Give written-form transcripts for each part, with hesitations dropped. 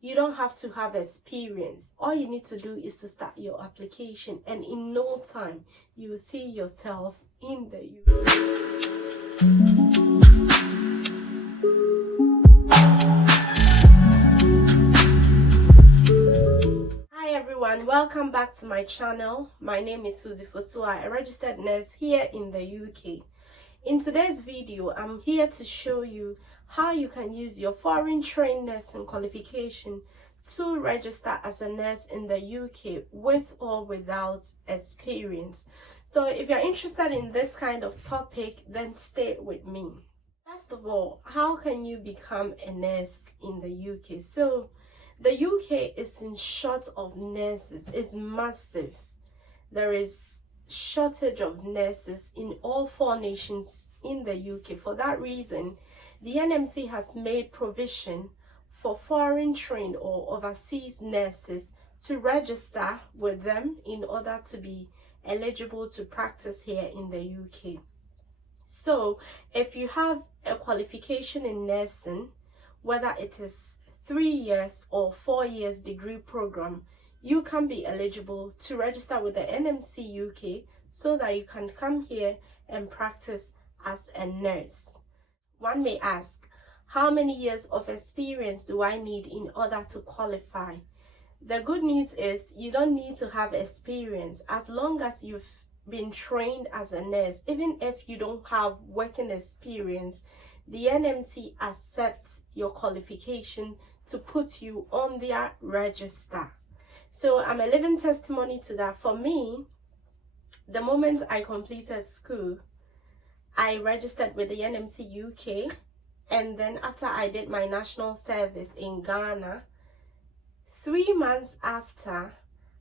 You don't have to have experience. All you need to do is to start your application, and in no time you will see yourself in the UK. Welcome back to my channel. My name is Susie Fosua, a registered nurse here in the UK. In today's video, I'm here to show you how you can use your foreign trained nursing qualification to register as a nurse in the UK with or without experience. So if you're interested in this kind of topic, then stay with me. First of all, how can you become a nurse in the UK? So the UK is in short of nurses. It's massive. There is shortage of nurses in all 4 nations in the UK. For that reason, the NMC has made provision for foreign trained or overseas nurses to register with them in order to be eligible to practice here in the UK. So if you have a qualification in nursing, whether it is 3 years or 4 years degree program, you can be eligible to register with the NMC UK so that you can come here and practice as a nurse. One may ask, how many years of experience do I need in order to qualify? The good news is you don't need to have experience as long as you've been trained as a nurse. Even if you don't have working experience, the NMC accepts your qualification to put you on their register. So I'm a living testimony to that. For me, the moment I completed school, I registered with the NMC UK, and then after I did my national service in Ghana, 3 months after,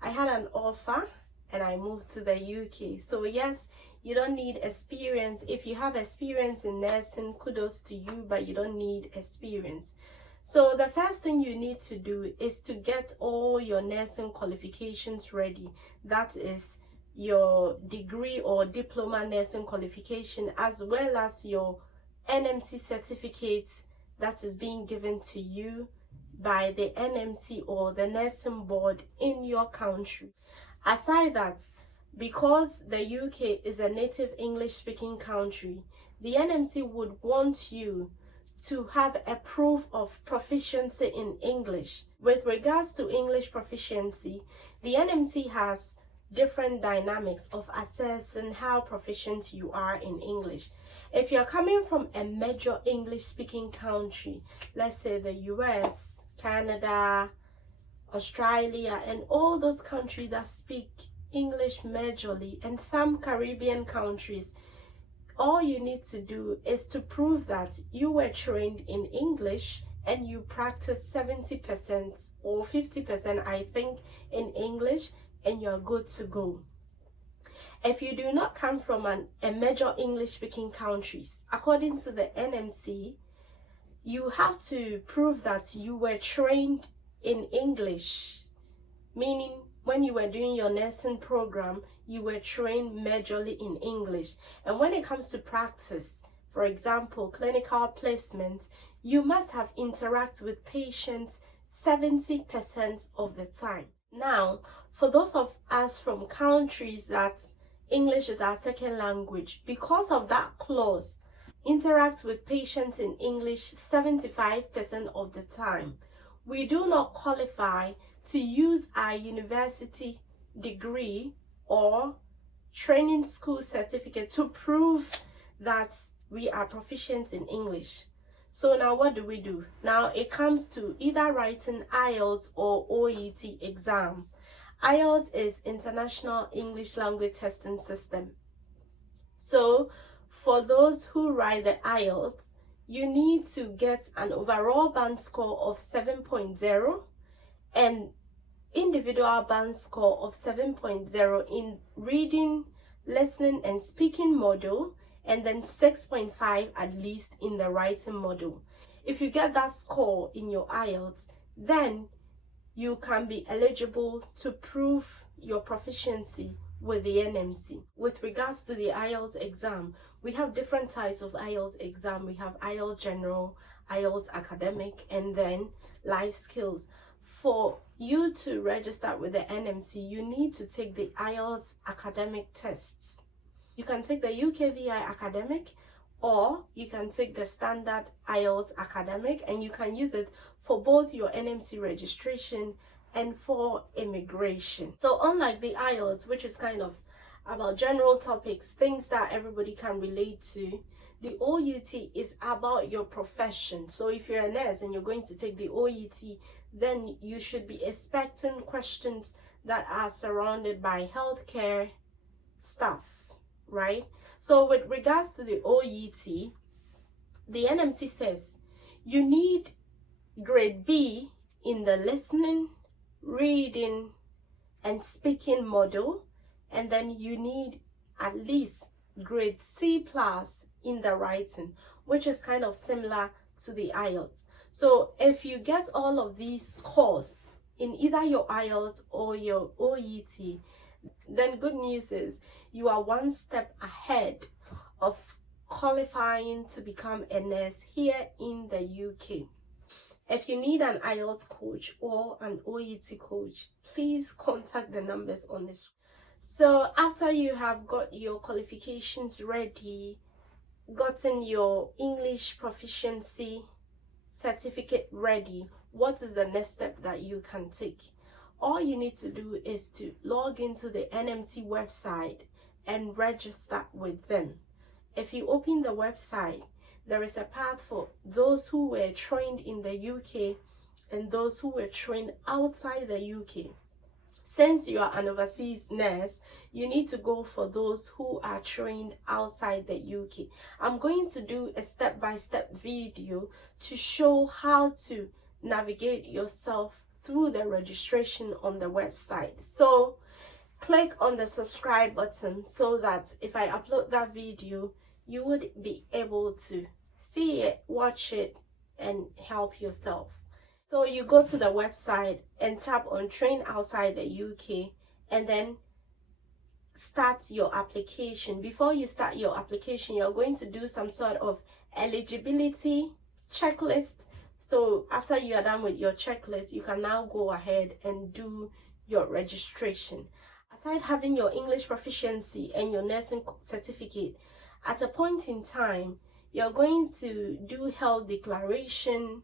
I had an offer and I moved to the UK. So yes, you don't need experience. If you have experience in nursing, kudos to you, but you don't need experience. So the first thing you need to do is to get all your nursing qualifications ready. That is your degree or diploma nursing qualification, as well as your NMC certificate that is being given to you by the NMC or the nursing board in your country. Aside that, because the UK is a native English speaking country, the NMC would want you to have a proof of proficiency in English. With regards to English proficiency, the NMC has different dynamics of assessing how proficient you are in English. If you're coming from a major English speaking country, let's say the US, Canada, Australia, and all those countries that speak English majorly, and some Caribbean countries, all you need to do is to prove that you were trained in English and you practice 70% or 50%, I think, in English, and you're good to go. If you do not come from a major English speaking countries, according to the NMC, you have to prove that you were trained in English, meaning when you were doing your nursing program, you were trained majorly in English. And when it comes to practice, for example, clinical placement, you must have interacted with patients 70% of the time. Now, for those of us from countries that English is our second language, because of that clause, interact with patients in English 75% of the time, we do not qualify to use our university degree or training school certificate to prove that we are proficient in English. So now what do? Now it comes to either writing IELTS or OET exam. IELTS is International English Language Testing System. So for those who write the IELTS, you need to get an overall band score of 7.0 and individual band score of 7.0 in reading, listening, and speaking module, and then 6.5 at least in the writing module. If you get that score in your IELTS, then you can be eligible to prove your proficiency with the NMC. With regards to the IELTS exam, we have different types of IELTS exam. We have IELTS General, IELTS Academic, and then Life Skills. for you to register with the NMC, you need to take the IELTS academic tests. You can take the UKVI academic, or you can take the standard IELTS academic, and you can use it for both your NMC registration and for immigration. So unlike the IELTS, which is kind of about general topics, things that everybody can relate to, the OUT is about your profession. So if you're a nurse and you're going to take the OUT, then you should be expecting questions that are surrounded by healthcare stuff, right? So with regards to the OUT, the NMC says you need grade B in the listening, reading, and speaking module, and then you need at least grade C plus in the writing, which is kind of similar to the IELTS. So if you get all of these scores in either your IELTS or your OET, then good news is you are one step ahead of qualifying to become a nurse here in the UK. If you need an IELTS coach or an OET coach, please contact the numbers on this. So after you have got your qualifications ready, gotten your English proficiency certificate ready, what is the next step that you can take? All you need to do is to log into the NMC website and register with them. If you open the website, there is a part for those who were trained in the UK and those who were trained outside the UK. Since you are an overseas nurse, you need to go for those who are trained outside the UK. I'm going to do a step-by-step video to show how to navigate yourself through the registration on the website. So click on the subscribe button so that if I upload that video, you would be able to see it, watch it, and help yourself. So you go to the website and tap on train outside the UK, and then start your application. Before you start your application, you're going to do some sort of eligibility checklist. So after you are done with your checklist, you can now go ahead and do your registration. Aside having your English proficiency and your nursing certificate, at a point in time, you're going to do health declaration,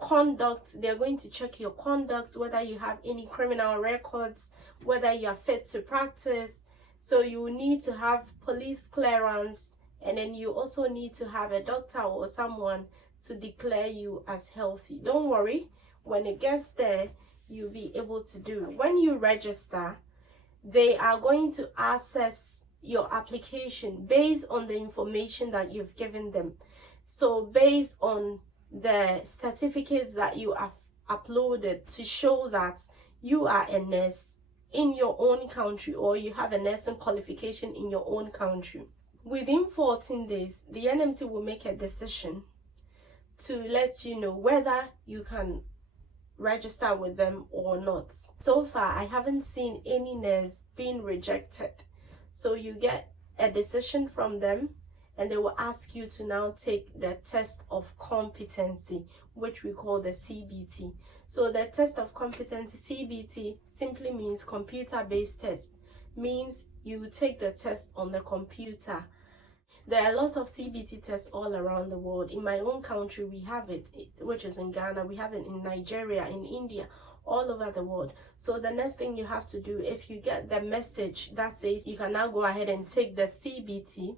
conduct. They're going to check your conduct, whether you have any criminal records, whether you are fit to practice. So you need to have police clearance, and then you also need to have a doctor or someone to declare you as healthy. Don't worry, when it gets there, you'll be able to do it. When you register, they are going to assess your application based on the information that you've given them. So based on the certificates that you have uploaded to show that you are a nurse in your own country, or you have a nursing qualification in your own country. Within 14 days, the NMC will make a decision to let you know whether you can register with them or not. So far, I haven't seen any nurse being rejected. So you get a decision from them, and they will ask you to now take the test of competency, which we call the CBT. So the test of competency, CBT, simply means computer-based test. Means you take the test on the computer. There are lots of CBT tests all around the world. In my own country, we have it, which is in Ghana. We have it in Nigeria, in India, all over the world. So the next thing you have to do, if you get the message that says you can now go ahead and take the CBT,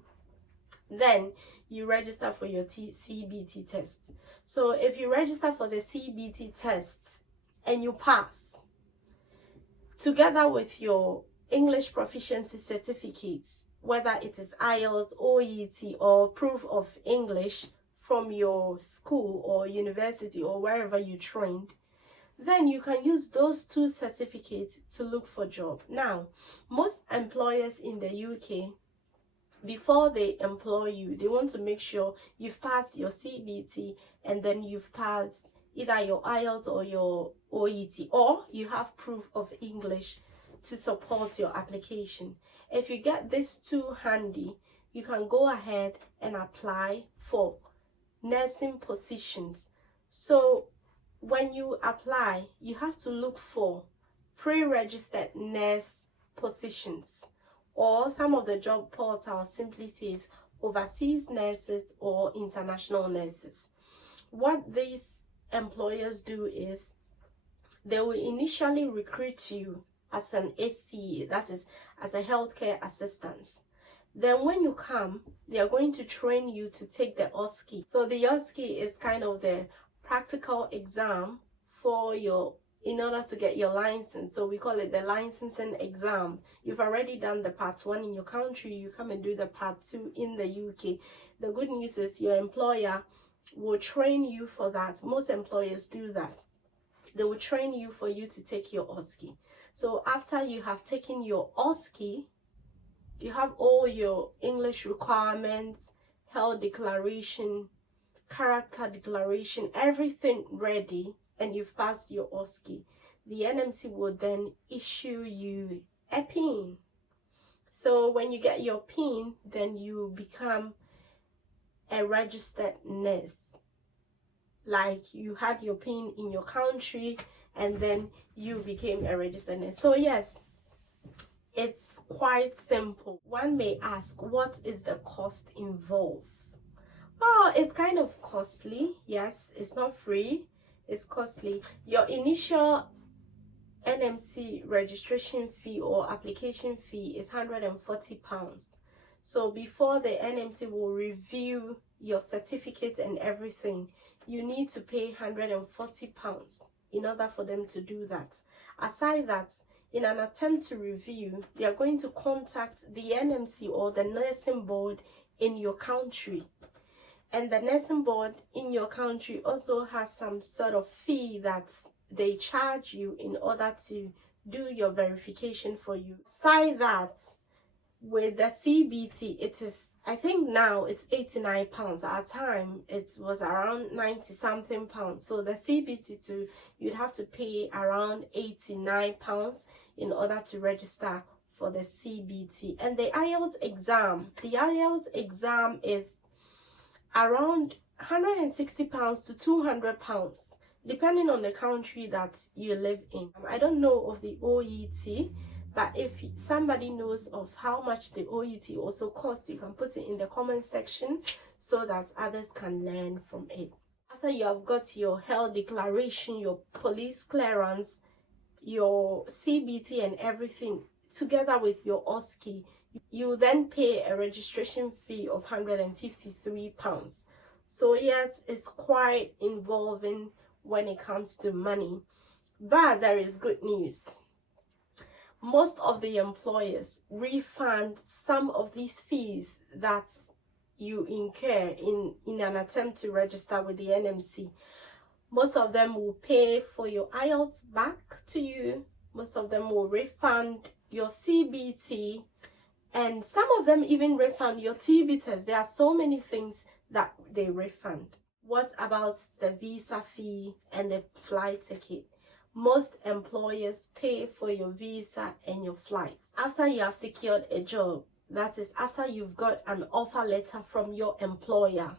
then you register for your CBT test. So if you register for the CBT tests and you pass, together with your English proficiency certificate, whether it is IELTS, OET, or proof of English from your school or university or wherever you trained, then you can use those two certificates to look for a job. Now, most employers in the UK, before they employ you, they want to make sure you've passed your CBT and then you've passed either your IELTS or your OET, or you have proof of English to support your application. If you get these two handy, you can go ahead and apply for nursing positions. So when you apply, you have to look for pre-registered nurse positions, or some of the job portals simply says overseas nurses or international nurses. What these employers do is they will initially recruit you as an SCA, that is, as a healthcare assistant. Then when you come, they are going to train you to take the OSKE. So the OSKE is kind of the practical exam for in order to get your license. So we call it the licensing exam. You've already done the part 1 in your country, you come and do the part 2 in the UK. The good news is your employer will train you for that. Most employers do that. They will train you for you to take your OSKE. So after you have taken your OSKE, you have all your English requirements, health declaration, character declaration, everything ready, and you've passed your OSKE. The NMC will then issue you a PIN. So when you get your PIN, then you become a registered nurse. Like you had your PIN in your country and then you became a registered nurse. So yes, it's quite simple. One may ask, what is the cost involved? Oh, it's kind of costly. Yes, it's not free, it's costly. Your initial NMC registration fee or application fee is £140. So before the NMC will review your certificate and everything, you need to pay £140 in order for them to do that. Aside that, in an attempt to review, they are going to contact the NMC or the nursing board in your country. And the nursing board in your country also has some sort of fee that they charge you in order to do your verification for you. Aside that, with the CBT, it is, I think now it's £89. At a time, it was around 90 something pounds. So the CBT too, you'd have to pay around £89 in order to register for the CBT. And the IELTS exam is around £160 to £200, depending on the country that you live in. I don't know of the OET, but if somebody knows of how much the OET also costs, you can put it in the comment section so that others can learn from it. After you have got your health declaration, your police clearance, your CBT and everything, together with your OSKE, you then pay a registration fee of £153. So yes, it's quite involving when it comes to money. But there is good news. Most of the employers refund some of these fees that you incur in an attempt to register with the NMC. Most of them will pay for your IELTS back to you. Most of them will refund your CBT, and some of them even refund your TB test. There are so many things that they refund. What about the visa fee and the flight ticket? Most employers pay for your visa and your flights. After you have secured a job, that is, after you've got an offer letter from your employer,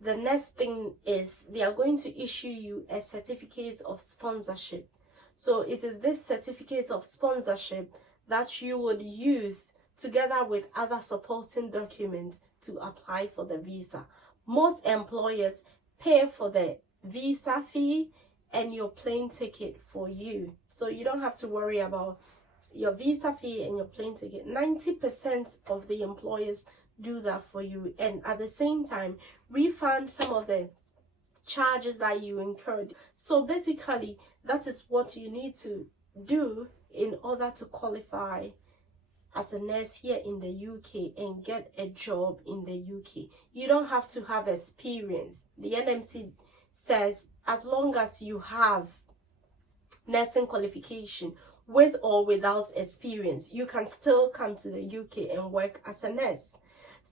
the next thing is they are going to issue you a certificate of sponsorship. So it is this certificate of sponsorship that you would use together with other supporting documents to apply for the visa. Most employers pay for the visa fee and your plane ticket for you, so you don't have to worry about your visa fee and your plane ticket. 90% of the employers do that for you, and at the same time refund some of the charges that you incurred. So basically, that is what you need to do in order to qualify as a nurse here in the UK and get a job in the UK. You don't have to have experience. The NMC says as long as you have nursing qualification with or without experience, you can still come to the UK and work as a nurse.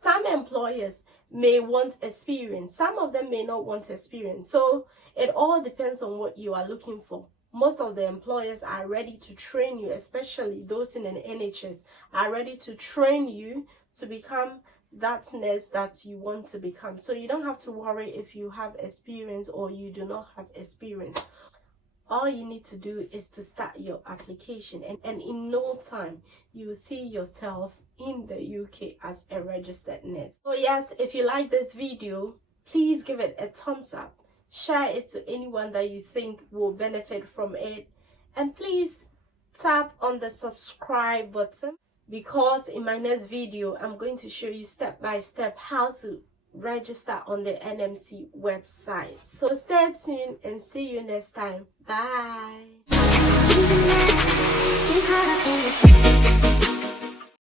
Some employers may want experience, some of them may not want experience. So it all depends on what you are looking for. Most of the employers are ready to train you, especially those in an NHS, are ready to train you to become that nurse that you want to become. So you don't have to worry if you have experience or you do not have experience. All you need to do is to start your application, and in no time you will see yourself in the UK as a registered nurse. So yes, if you like this video, please give it a thumbs up, share it to anyone that you think will benefit from it, and please tap on the subscribe button, because in my next video I'm going to show you step by step how to register on the NMC website. So stay tuned and see you next time. Bye.